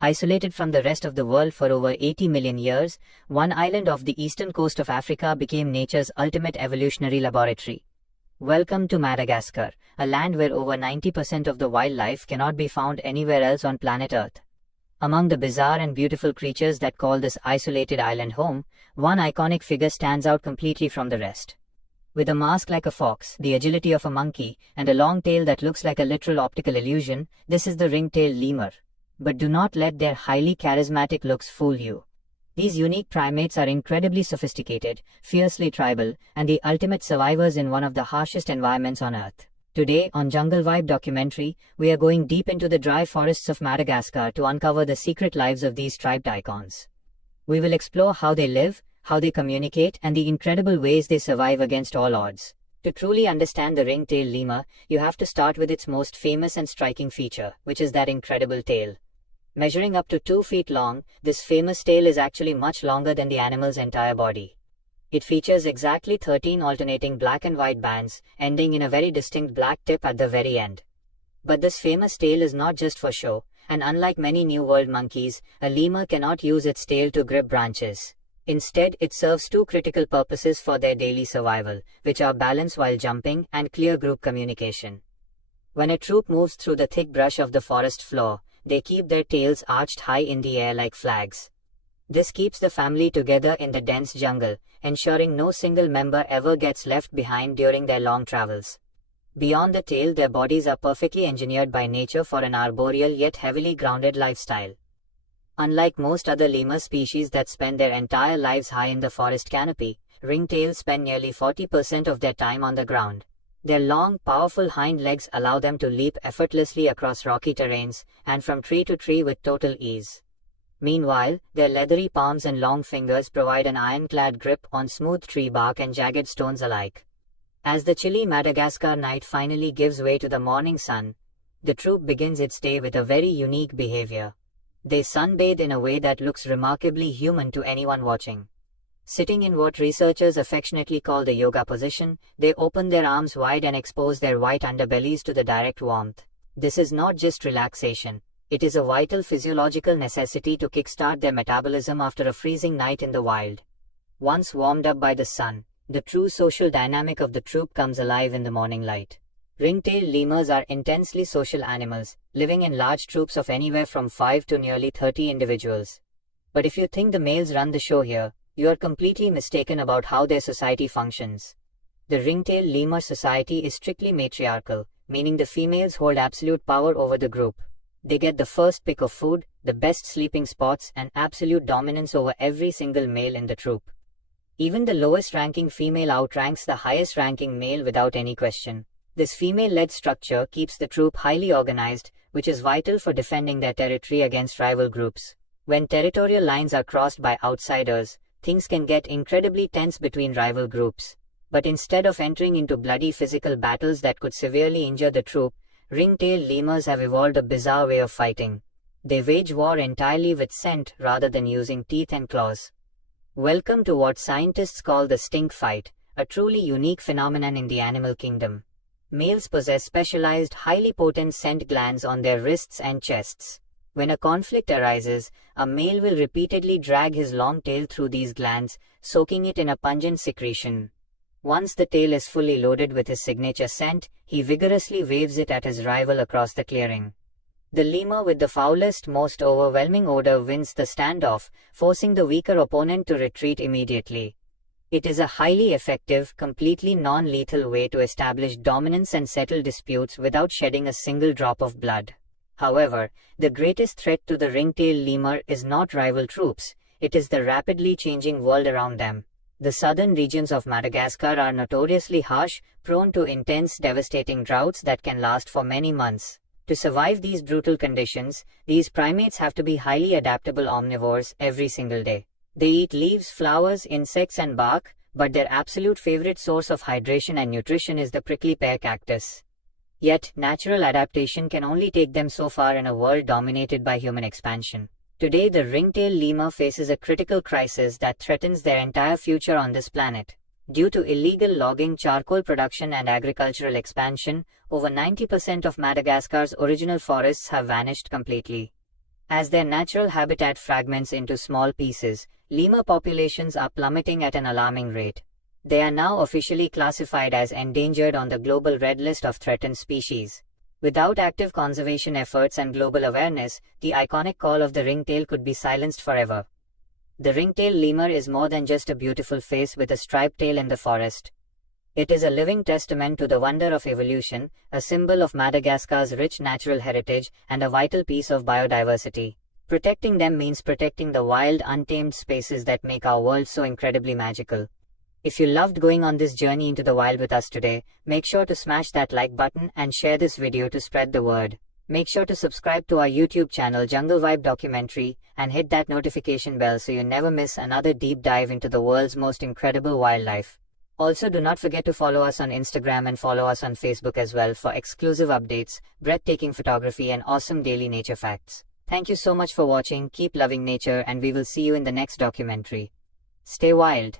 Isolated from the rest of the world for over 80 million years, one island off the eastern coast of Africa became nature's ultimate evolutionary laboratory. Welcome to Madagascar, a land where over 90% of the wildlife cannot be found anywhere else on planet Earth. Among the bizarre and beautiful creatures that call this isolated island home, one iconic figure stands out completely from the rest. With a mask like a fox, the agility of a monkey, and a long tail that looks like a literal optical illusion, this is the ring-tailed lemur. But do not let their highly charismatic looks fool you. These unique primates are incredibly sophisticated, fiercely tribal, and the ultimate survivors in one of the harshest environments on Earth. Today, on Jungle Vibe documentary, we are going deep into the dry forests of Madagascar to uncover the secret lives of these striped icons. We will explore how they live, how they communicate, and the incredible ways they survive against all odds. To truly understand the ring-tailed lemur, you have to start with its most famous and striking feature, which is that incredible tail. Measuring up to 2 feet long, this famous tail is actually much longer than the animal's entire body. It features exactly 13 alternating black and white bands, ending in a very distinct black tip at the very end. But this famous tail is not just for show, and unlike many New World monkeys, a lemur cannot use its tail to grip branches. Instead, it serves two critical purposes for their daily survival, which are balance while jumping and clear group communication. When a troop moves through the thick brush of the forest floor, they keep their tails arched high in the air like flags. This keeps the family together in the dense jungle, ensuring no single member ever gets left behind during their long travels. Beyond the tail, their bodies are perfectly engineered by nature for an arboreal yet heavily grounded lifestyle. Unlike most other lemur species that spend their entire lives high in the forest canopy, ringtails spend nearly 40% of their time on the ground. Their long, powerful hind legs allow them to leap effortlessly across rocky terrains, and from tree to tree with total ease. Meanwhile, their leathery palms and long fingers provide an ironclad grip on smooth tree bark and jagged stones alike. As the chilly Madagascar night finally gives way to the morning sun, the troop begins its day with a very unique behavior. They sunbathe in a way that looks remarkably human to anyone watching. Sitting in what researchers affectionately call the yoga position, they open their arms wide and expose their white underbellies to the direct warmth. This is not just relaxation, it is a vital physiological necessity to kickstart their metabolism after a freezing night in the wild. Once warmed up by the sun, the true social dynamic of the troop comes alive in the morning light. Ring-tailed lemurs are intensely social animals, living in large troops of anywhere from 5 to nearly 30 individuals. But if you think the males run the show here, you are completely mistaken about how their society functions. The ring-tailed lemur society is strictly matriarchal, meaning the females hold absolute power over the group. They get the first pick of food, the best sleeping spots, and absolute dominance over every single male in the troop. Even the lowest-ranking female outranks the highest-ranking male without any question. This female-led structure keeps the troop highly organized, which is vital for defending their territory against rival groups. When territorial lines are crossed by outsiders, things can get incredibly tense between rival groups. But instead of entering into bloody physical battles that could severely injure the troop, ring-tailed lemurs have evolved a bizarre way of fighting. They wage war entirely with scent rather than using teeth and claws. Welcome to what scientists call the stink fight, a truly unique phenomenon in the animal kingdom. Males possess specialized, highly potent scent glands on their wrists and chests. When a conflict arises, a male will repeatedly drag his long tail through these glands, soaking it in a pungent secretion. Once the tail is fully loaded with his signature scent, he vigorously waves it at his rival across the clearing. The lemur with the foulest, most overwhelming odor wins the standoff, forcing the weaker opponent to retreat immediately. It is a highly effective, completely non-lethal way to establish dominance and settle disputes without shedding a single drop of blood. However, the greatest threat to the ring-tailed lemur is not rival troops, it is the rapidly changing world around them. The southern regions of Madagascar are notoriously harsh, prone to intense, devastating droughts that can last for many months. To survive these brutal conditions, these primates have to be highly adaptable omnivores every single day. They eat leaves, flowers, insects, and bark, but their absolute favorite source of hydration and nutrition is the prickly pear cactus. Yet, natural adaptation can only take them so far in a world dominated by human expansion. Today, the ring-tailed lemur faces a critical crisis that threatens their entire future on this planet. Due to illegal logging, charcoal production, and agricultural expansion, over 90% of Madagascar's original forests have vanished completely. As their natural habitat fragments into small pieces, lemur populations are plummeting at an alarming rate. They are now officially classified as endangered on the global red list of threatened species. Without active conservation efforts and global awareness, the iconic call of the ringtail could be silenced forever. The ring-tailed lemur is more than just a beautiful face with a striped tail in the forest. It is a living testament to the wonder of evolution, a symbol of Madagascar's rich natural heritage, and a vital piece of biodiversity. Protecting them means protecting the wild, untamed spaces that make our world so incredibly magical. If you loved going on this journey into the wild with us today, make sure to smash that like button and share this video to spread the word. Make sure to subscribe to our YouTube channel Jungle Vibe Documentary and hit that notification bell so you never miss another deep dive into the world's most incredible wildlife. Also, do not forget to follow us on Instagram and follow us on Facebook as well for exclusive updates, breathtaking photography, and awesome daily nature facts. Thank you so much for watching, keep loving nature, and we will see you in the next documentary. Stay wild.